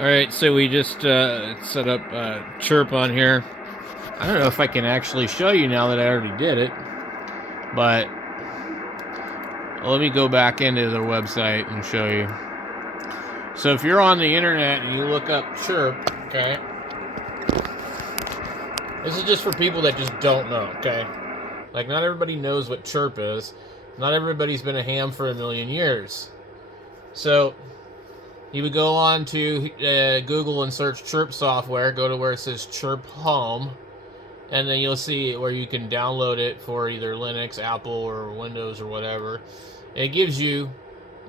Alright, so we just set up Chirp on here. I don't know if I can actually show you now that I already did it, but let me go back into their website and show you. So if you're on the internet and you look up Chirp, okay, this is just for people that just don't know, okay? Like, not everybody knows what Chirp is. Not everybody's been a ham for a million years. So you would go on to Google and search Chirp software, go to where it says Chirp Home, and then you'll see where you can download it for either Linux, Apple, or Windows or whatever. And it gives you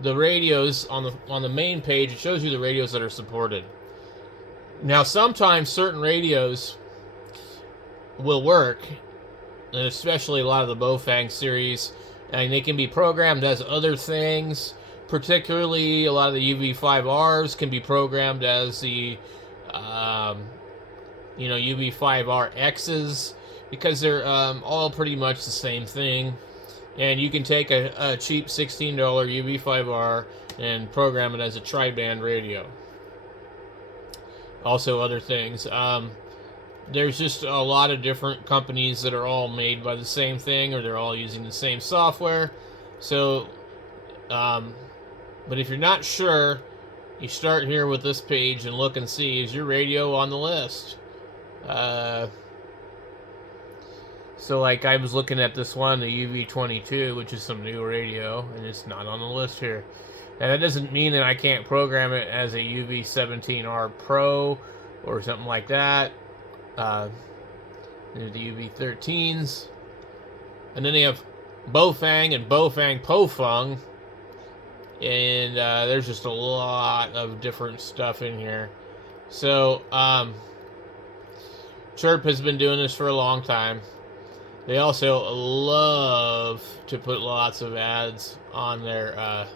the radios on the main page. It shows you the radios that are supported. Now, sometimes certain radios will work, and especially a lot of the baofeng series, and they can be programmed as other things. Particularly, a lot of the UV5Rs can be programmed as the UV5RXs, because they're all pretty much the same thing. And you can take a cheap $16 UV5R and program it as a tri-band radio. Also other things. There's just a lot of different companies that are all made by the same thing, or they're all using the same software. So, but if you're not sure, you start here with this page and look and see, is your radio on the list? So like I was looking at this one, the UV22, which is some new radio, and it's not on the list here. And that doesn't mean that I can't program it as a UV17R Pro or something like that. There's the UV13s. And then they have baofeng and baofeng pofeng. And there's just a lot of different stuff in here. So, Chirp has been doing this for a long time. They also love to put lots of ads on their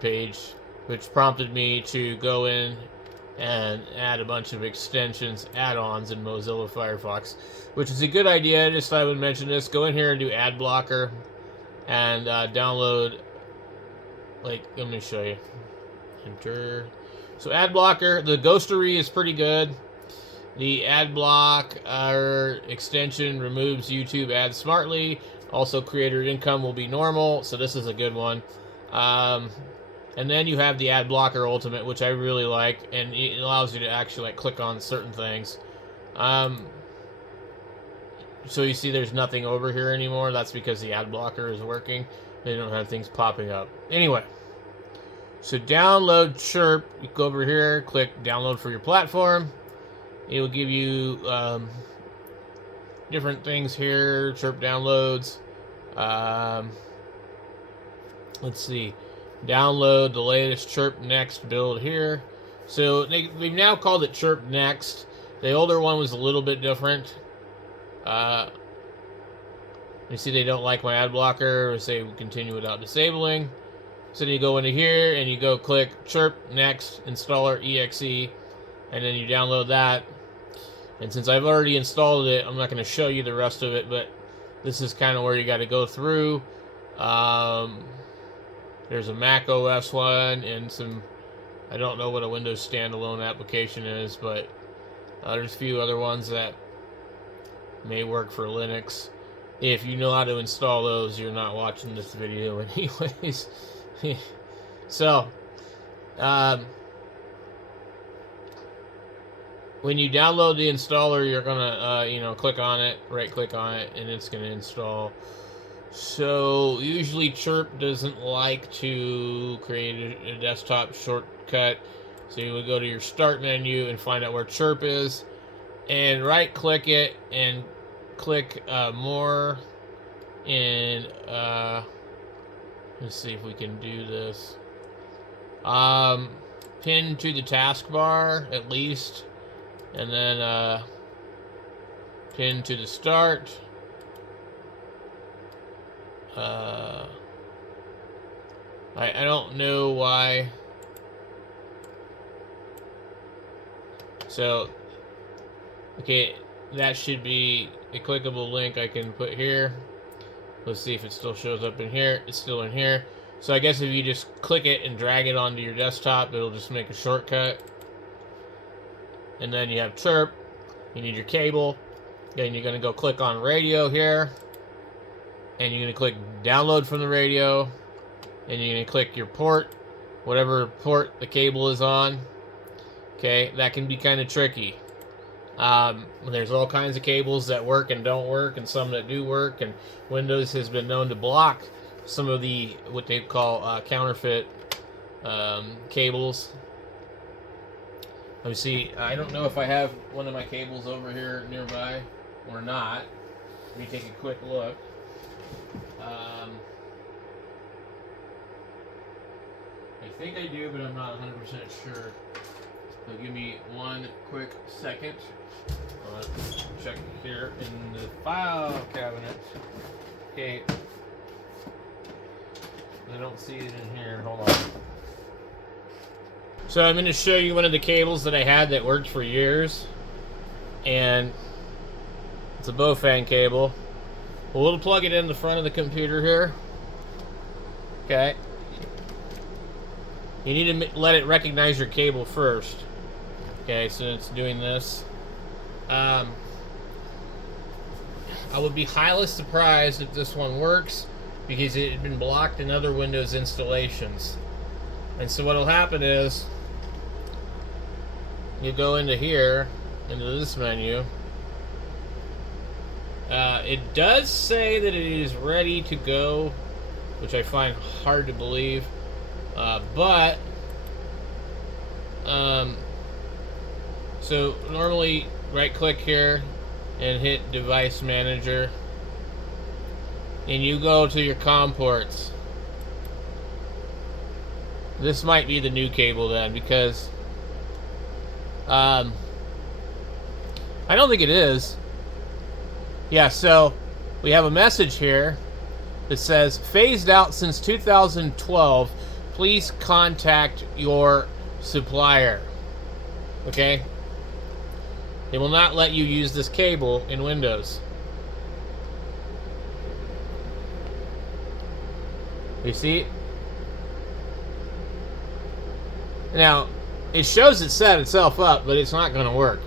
page, which prompted me to go in and add a bunch of extensions, add-ons in Mozilla Firefox, which is a good idea. I just thought I would mention this. Go in here and do ad blocker and download. Like, let me show you. Enter. So ad blocker, the ghostery is pretty good. The ad block extension removes YouTube ads smartly. Also, creator income will be normal. So this is a good one. And then you have the ad blocker ultimate, which I really like, and it allows you to actually like click on certain things. So you see there's nothing over here anymore. That's because the ad blocker is working. They don't have things popping up. Anyway, so download Chirp. You go over here, click download for your platform. It will give you different things here. Chirp downloads. Let's see. Download the latest Chirp Next build here. So they've now called it Chirp Next. The older one was a little bit different. You see they don't like my ad blocker, or say continue without disabling. So then you go into here and you go click Chirp Next Installer EXE, and then you download that. And since I've already installed it, I'm not going to show you the rest of it, but this is kind of where you got to go through. There's a Mac OS one and some, I don't know what a Windows standalone application is, but there's a few other ones that may work for Linux. If you know how to install those, you're not watching this video anyways. So, when you download the installer, you're gonna, click on it, right-click on it, and it's gonna install. So usually Chirp doesn't like to create a desktop shortcut. So you would go to your start menu and find out where Chirp is, and right-click it and click more. And let's see if we can do this. Pin to the taskbar at least, and then pin to the start. I don't know why. So, okay, that should be a clickable link I can put here. Let's see if it still shows up in here. It's still in here. So I guess if you just click it and drag it onto your desktop, it'll just make a shortcut. and then you have chirp. You need your cable. Then you're going to go click on radio here, and you're going to click download from the radio, and you're going to click your port, whatever port the cable is on. Okay, that can be kind of tricky. There's all kinds of cables that work and don't work, and some that do work, and Windows has been known to block some of the what they call counterfeit cables. Let me see. I don't know if I have one of my cables over here nearby or not. Let me take a quick look. I think I do, but I'm not 100% sure. So give me one quick second. I'll check here in the file cabinet. Okay. I don't see it in here. Hold on. So I'm going to show you one of the cables that I had that worked for years. And it's a baofeng cable. We'll plug it in the front of the computer here. Okay. You need to let it recognize your cable first. Okay, so it's doing this. I would be highly surprised if this one works, because it had been blocked in other Windows installations. And so what will happen is you go into here, into this menu. It does say that it is ready to go, which I find hard to believe. So normally right click here and hit device manager, and you go to your COM ports. This might be the new cable then, because I don't think it is. Yeah, so we have a message here that says phased out since 2012. Please contact your supplier. Okay? They will not let you use this cable in Windows. You see? Now, it shows it set itself up, but it's not going to work.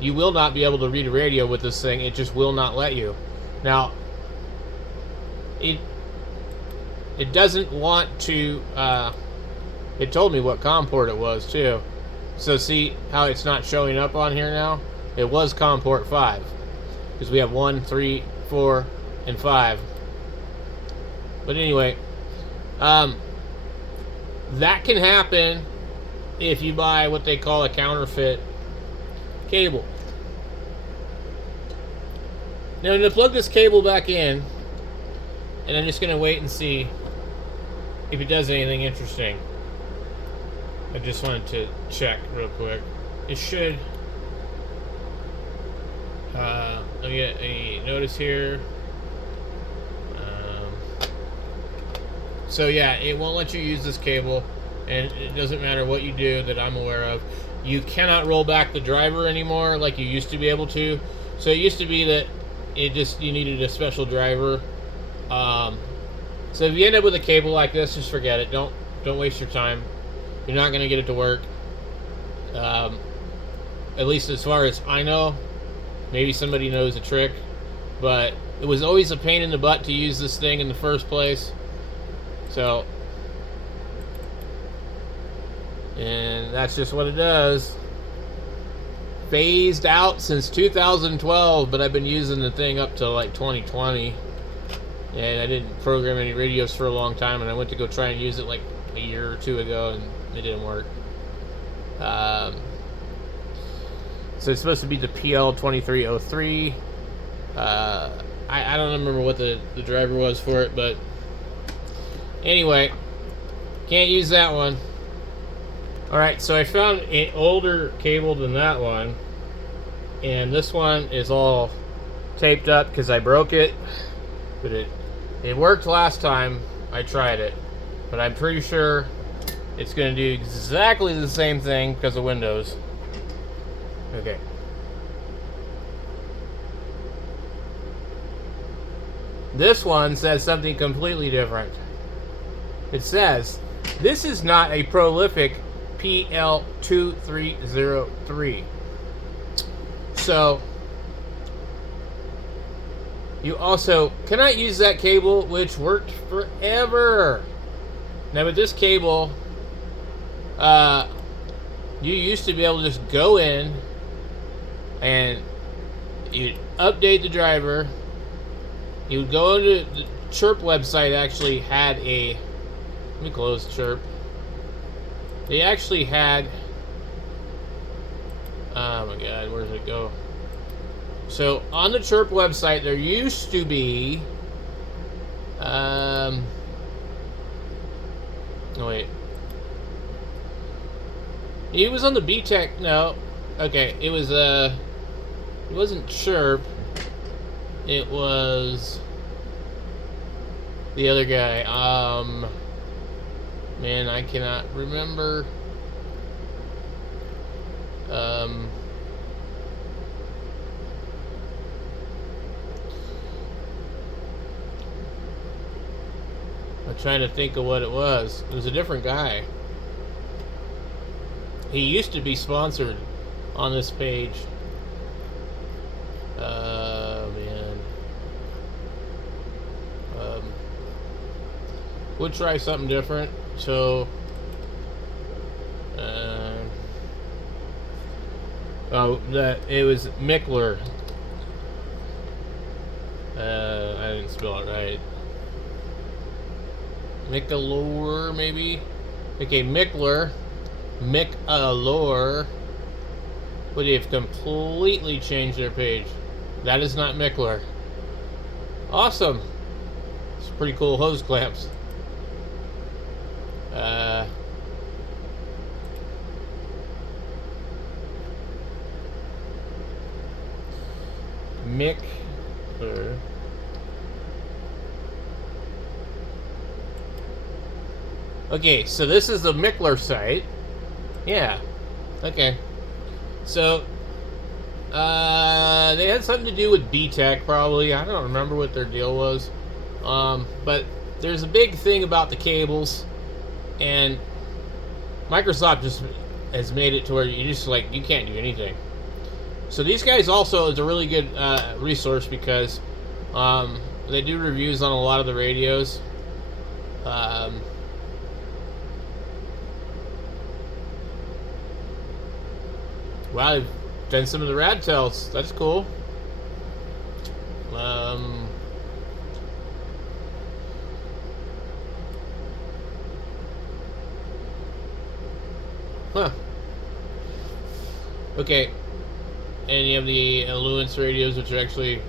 You will not be able to read a radio with this thing. It just will not let you. Now, it doesn't want to... it told me what COM port it was, too. So see how it's not showing up on here now? It was COM port 5. Because we have 1, 3, 4, and 5. But anyway, that can happen if you buy what they call a counterfeit cable. Now I'm going to plug this cable back in, and I'm just going to wait and see if it does anything interesting. I just wanted to check real quick. It should. Let me get a notice here. So yeah, it won't let you use this cable, and it doesn't matter what you do that I'm aware of. You cannot roll back the driver anymore like you used to be able to. So it used to be that you needed a special driver. So if you end up with a cable like this, just forget it. Don't waste your time. You're not going to get it to work. At least as far as I know. Maybe somebody knows a trick. But it was always a pain in the butt to use this thing in the first place. So, and that's just what it does. Phased out since 2012, but I've been using the thing up to like 2020. And I didn't program any radios for a long time, and I went to go try and use it like a year or two ago, and it didn't work. So it's supposed to be the PL2303. I don't remember what the driver was for it, but anyway, can't use that one. Alright, so I found an older cable than that one, and this one is all taped up because I broke it, but it worked last time I tried it, but I'm pretty sure it's going to do exactly the same thing because of Windows. Okay. This one says something completely different. It says, this is not a prolific PL2303. So you also cannot use that cable, which worked forever. Now with this cable, you used to be able to just go in and you'd update the driver. You would go to the Chirp website. Actually had a, let me close Chirp. They actually had, oh my god, where does it go? So on the Chirp website there used to be oh wait, it was on the BTEC. No, okay, it was it wasn't Chirp, it was the other guy. Man, I cannot remember. I'm trying to think of what it was. It was a different guy. He used to be sponsored on this page. Man. We'll try something different. So, oh, it was Mickler. I didn't spell it right. Mickalore, maybe? Okay, Mickler. Mickalore. But they've completely changed their page. That is not Mickler. Awesome. It's pretty cool hose clamps. Mickler. Okay, so this is the Mickler site. Yeah. Okay. So, they had something to do with BTEC, probably. I don't remember what their deal was. But there's a big thing about the cables, and Microsoft just has made it to where you just, like, you can't do anything. So these guys also is a really good resource because they do reviews on a lot of the radios. Wow, they've done some of the rad tells. That's cool. Huh. Okay. And you have the Alluance radios, which actually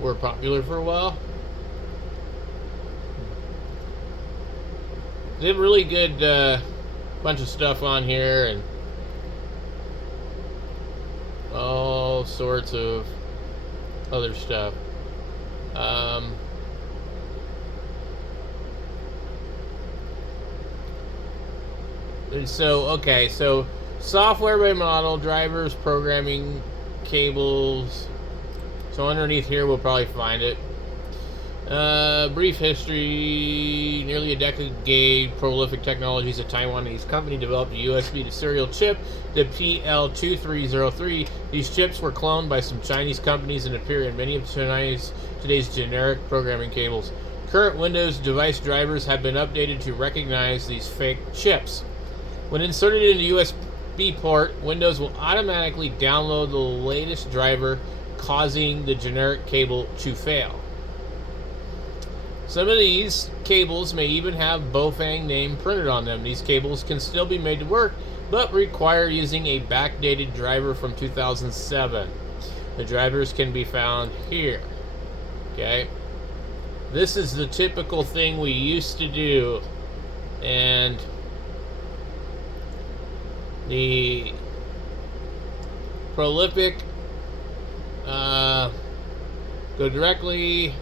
were popular for a while. They have really good bunch of stuff on here, and all sorts of other stuff. And so, okay, so software by model, drivers, programming, cables. So underneath here we'll probably find it. Brief history. Nearly a decade, prolific technologies. A Taiwanese company developed a USB to serial chip, the PL2303. These chips were cloned by some Chinese companies and appear in many of today's generic programming cables. Current Windows device drivers have been updated to recognize these fake chips. When inserted in the USB port, Windows will automatically download the latest driver, causing the generic cable to fail. Some of these cables may even have baofeng name printed on them. These cables can still be made to work, but require using a backdated driver from 2007. The drivers can be found here. Okay? This is the typical thing we used to do. And the prolific go directly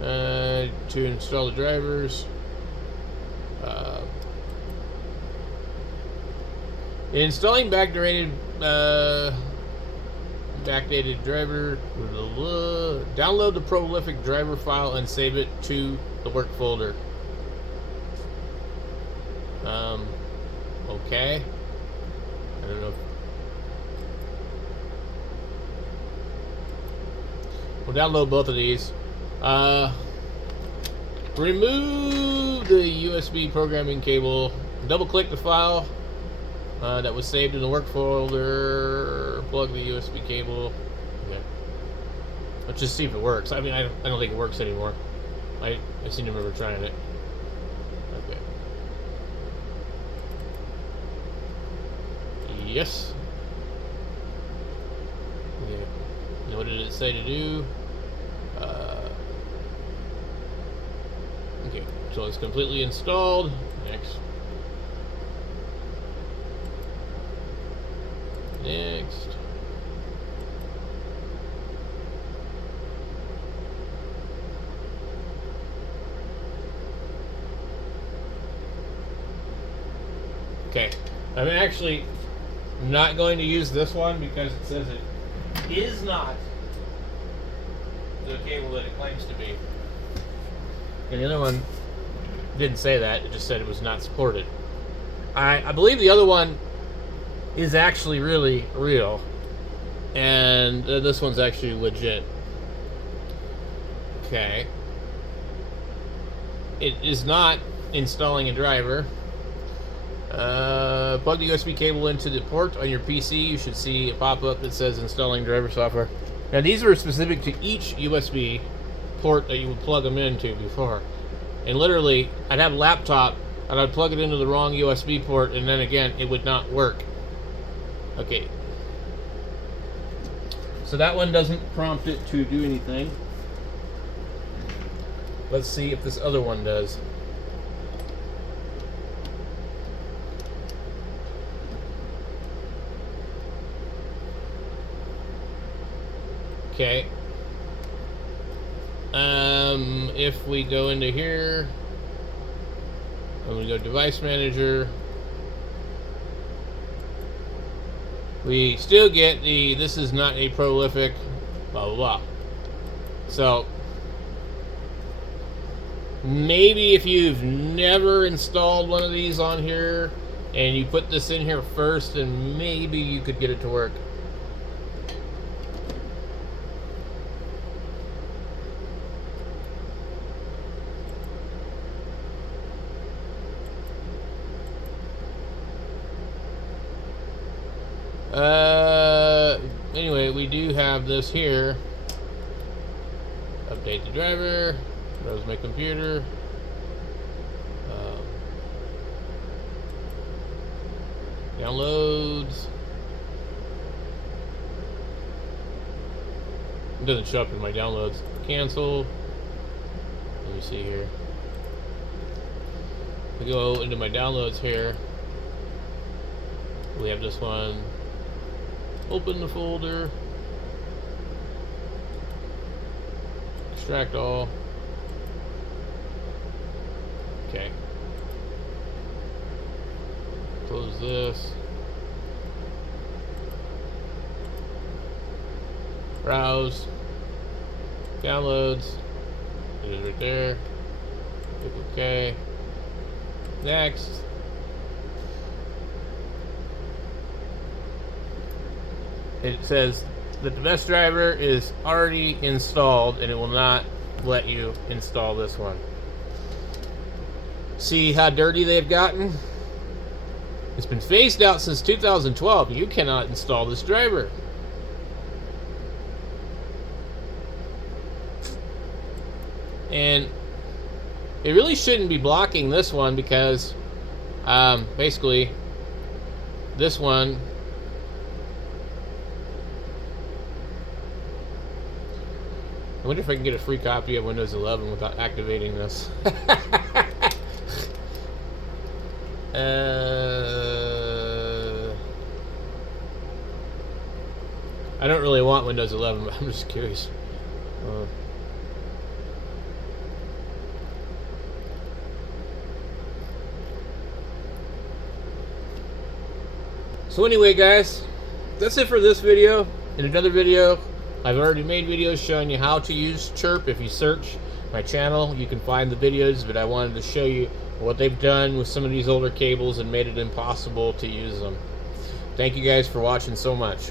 to install the drivers. Installing backdated driver. Download the prolific driver file and save it to the work folder. Okay. I don't know if... We'll download both of these. Remove the USB programming cable. Double click the file that was saved in the work folder. Plug the USB cable. Okay. Let's just see if it works. I mean, I don't think it works anymore. I seem to remember trying it. Okay. Yes. Okay. And what did it say to do? Okay, so it's completely installed. Next. Next. Okay, I'm actually not going to use this one because it says it is not the cable that it claims to be. And the other one didn't say that, it just said it was not supported. I believe the other one is actually really real, and this one's actually legit. Okay. It is not installing a driver. Plug the USB cable into the port on your PC. You should see a pop-up that says installing driver software. Now these were specific to each USB port that you would plug them into before. And literally, I'd have a laptop and I'd plug it into the wrong USB port, and then again, it would not work. Okay. So that one doesn't prompt it to do anything. Let's see if this other one does. Okay. If we go into here, I'm going to go Device Manager. We still get the this is not a prolific blah blah blah. So maybe if you've never installed one of these on here and you put this in here first, then maybe you could get it to work. Anyway, we do have this here. Update the driver. Browse my computer. Downloads. It doesn't show up in my downloads. Cancel. Let me see here. We go into my downloads here. We have this one. Open the folder. Extract all. Okay. Close this. Browse. Downloads. It is right there. Click OK. Next. It says that the best driver is already installed and it will not let you install this one. See how dirty they've gotten? It's been phased out since 2012. You cannot install this driver. And it really shouldn't be blocking this one because basically this one I wonder if I can get a free copy of Windows 11 without activating this. I don't really want Windows 11, but I'm just curious. So anyway, guys, that's it for this video. In another video, I've already made videos showing you how to use Chirp. If you search my channel, you can find the videos, but I wanted to show you what they've done with some of these older cables and made it impossible to use them. Thank you guys for watching so much.